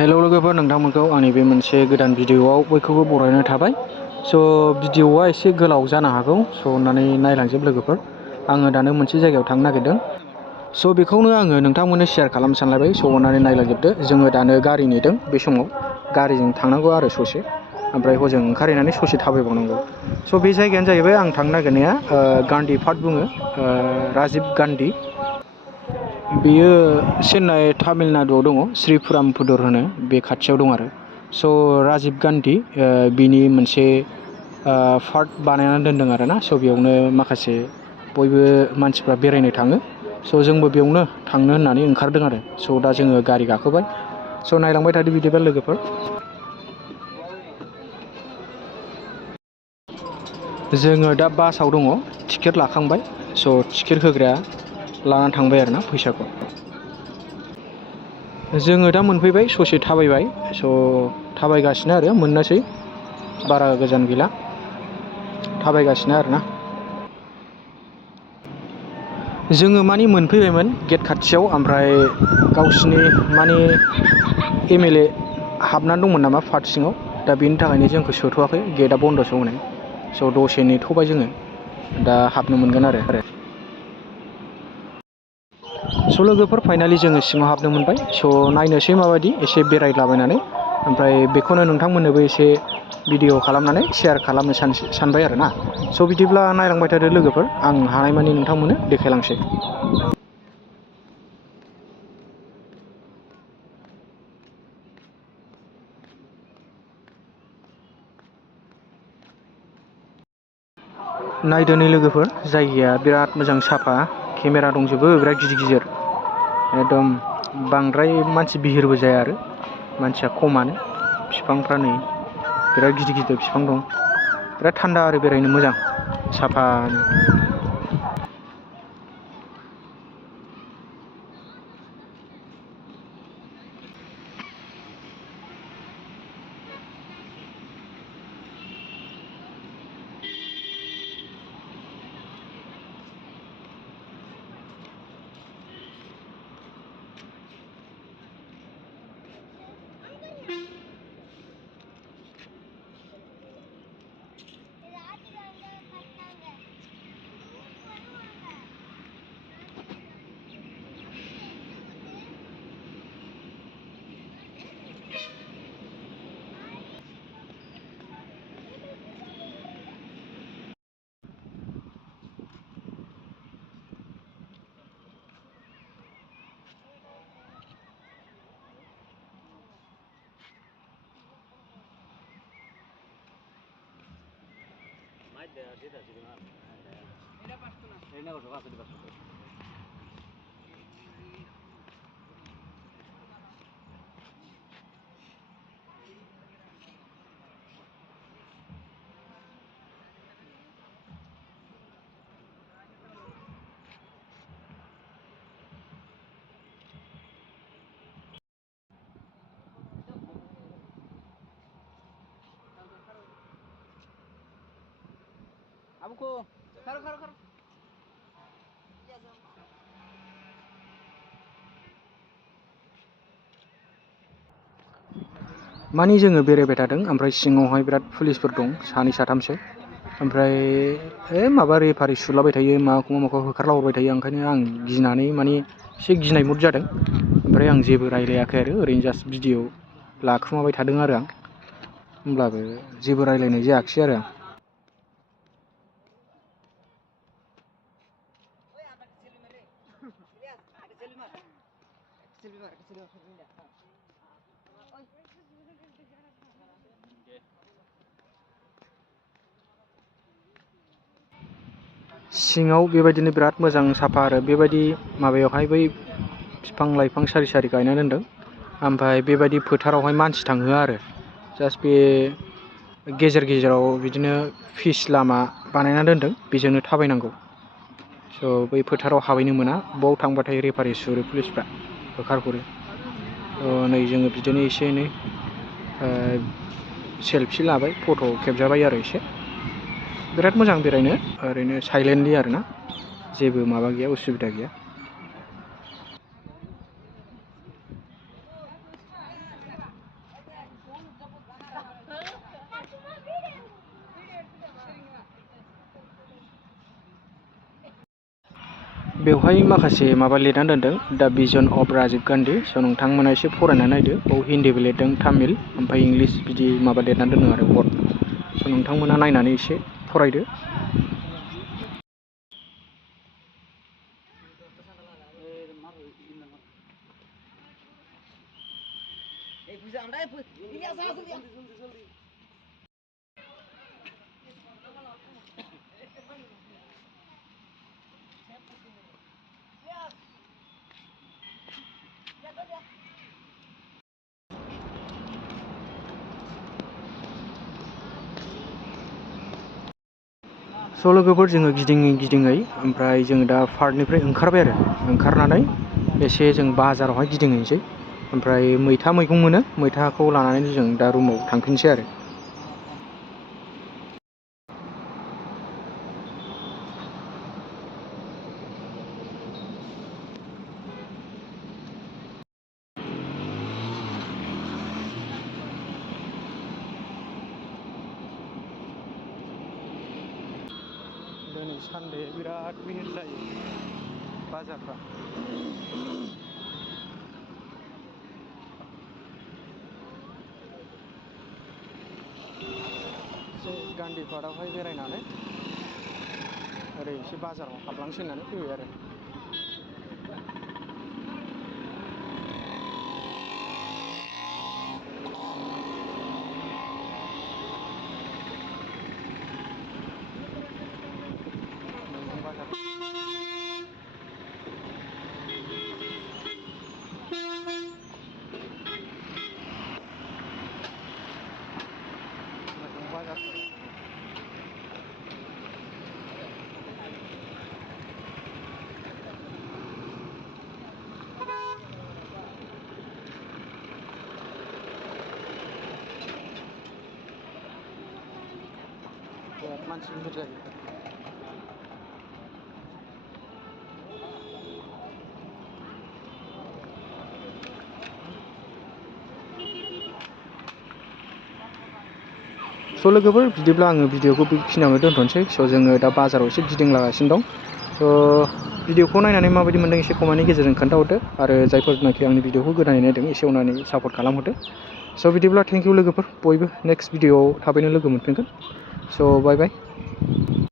Hello लोगोफोर, नोंथांमोनखौ आंनि बे मोनसे गोदान भिडिअआव बयखौबो बरायनाय थाबाय। भिडिअआ एसे गोलाव जानो हागौ, अननानै नायलांजोब लोगोफोर। आङो दानो मोनसे जायगायाव थांनो नागिरदों, बेखौनो आङो नोंथांमोननो शेयार खालामनो सानलायबाय। अननानै नायलांजोबदो। जोङो दानो गारि नेदों, बे समाव गारिजों थांनांगौ आरो ससे, ओमफ्राय हजों ओंखारहैनानै ससे थाबायबावनांगौ। बे जायगायानो जाहैबाय आं थांनो नागिरनाया गान्धी पार्क बुङो, राजिब गान्धी। बेयो चेन्नाइ तामिलनाडुआव दङ, श्रीपुरामपुदुर होनो, बे खाथियाव दं आरो। राजिब गान्धी बिनि मोनसे पार्क बानायनानै दोनदों आरो ना। बेयावनो माखासे बयबो मानसिफ्रा बेरायनो थाङो। जोंबो बेयावनो थांनो होननानै ओंखारदों आरो। दा जोङो गारि गाखोबाय। नायलांबाय थादो बिदिबा लोगोफोर। जोङो दा बासाव दङ, टिकेट लाखांबाय। टिकेट होग्राया लानानै थांबाय आरोना फैसाखौ। जोङो दा मोनफैबाय, ससे थाबायबाय। थाबायगासिनो आरो, मोननोसै बारा गोजान गैला, थाबायगासिनो आरोना। जोङो मोनफैबायमोन गेट खाथियाव, ओमफ्राय गावसिनि MLA हाबनानै दंमोन नामा पार्क सिङाव। दा बेनि थाखायनो जोंखौ सोथ'वाखै, गेटआ बन्द'सो हनै। दसे नेथ'बाय जोङो, दा हाबनो मोनगोन आरो। लोगोफोर, फाइनालि जोङो सिङाव हाबनो मोनबाय। नायनोसै माबायदि, एसे बेरायलाबायनानै, ओमफ्राय बेखौनो नोंथांमोननोबो एसे भिडिअ खालामनानै शेयार खालामनो सानबाय आरो ना। बिदिब्ला नायलांबाय थादो लोगोफोर, आं हानायमानि नोंथांमोननो देखायलांसै। नायदो नै लोगोफोर, जायगाया बिराद मोजां, साफा, केमेरा दंजोबो बिराद गिदिर गिदिर। एकदम बांद्राय मानसि बिहिरबो जाया आरो, मानसिया खमानो। बिफांफ्रा नै बिराद गिदिर गिदिर बिफां दं। बिराद थान्दा आरो, बेरायनो मोजां, साफानो। जोङो बेरायबाय थादों, ओमफ्राय सिङावहाय बिराद पुलिसफोर दं, सानै साथामसो। ओमफ्राय रेफारि सुलाबाय थायो, माखौबा होखारलाहरबाय थायो। ओंखायनो आं गिनानै एसे गिनाय मुड जादों। ओमफ्राय आं जेबो रायलायाखै आरो, ओरैनो जास्ट भिडिअ लाखुमाबाय थादों आरो आं। होमब्लाबो जेबो रायलायनाय जायाखिसै आरो आं। सिङाव बेबायदिनो बिराद मोजां, साफा आरो। बेबायदि माबायावहाय बै बिफां लाइफां सारि सारि गायनानै दोनदों। ओमफ्राय बेबायदि फोथारावहाय मानसि थांहोआ आरो, जास्ट बे गेजेर गेजेराव बिदिनो फिस लामा बानायना दोनदों, बेजोंनो थाबायनांगौ। बै फोथाराव हाबैनो मोना, बाव थांबाथाय रेफारि सुरो पुलिसफ्रा, होखारहरो। नै जोङो बिदिनो एसे एनै सेलफि लाबाय, फट' खेबजाबाय आरो एसे। बिराद मोजां बेरायनो, ओरैनो साइलेन्टलि आरोना, जेबो माबा गैया, उसुबिदा गैया। बेवहाय माखासे माबा लिरनानै दोनदों दा भिजन अफ राजिब गान्धी। स' नोंथांमोना एसे फरायनानै नायदो। बाव हिन्दीबो लिरदों, तामिल, ओमफ्राय इंलिस बिदि माबा लिरनानै दोनदों आरो बर्ड। स' नोंथांमोना नायनानै एसे फरायदो। स' लोगोफोर जोङो गिदिङै ओमफ्राय जोङो दा पार्कनिफ्राय ओंखारबाय आरो ओंखारनानै एसे जों बाजारावहाय गिदिंहैनोसै। ओमफ्राय मैथा मैगं मोनो, मैथाखौ लानानै जों दा रुमाव थांफिनसै आरो। दिनै सानडे बिराद भिर जायो बाजारफ्रा। एसे गान्धी पार्कआवहाय बेरायनानै ओरै एसे बाजाराव हाबलांसै होननानै फैबाय आरो। मैगं बाजार। मैगं बाजारफोर। बिराद मानसि गिदिर जायो। स' लोगोफोर बिदिब्ला आङो भिडिअखौ बेखिनियावनो दोनथ'नोसै। स' जोङो दा बाजाराव एसे गिदिंलागासिनो दं। स' भिडिअखौ नायनानै माबायदि मोनदों एसे कमेन्टनि गेजेरजों खोन्थाहरदो। आरो जायफोरनाखि आंनि भिडिअखौ गोदानै नायदों एसे अननानै सापर्ट खालामहरदो। स' बिदिब्ला थेंक इउ लोगोफोर, बयबो नेक्स्ट भिडिअआव थाबैनो लोगो मोनफिनगोन। स' बाय बाय।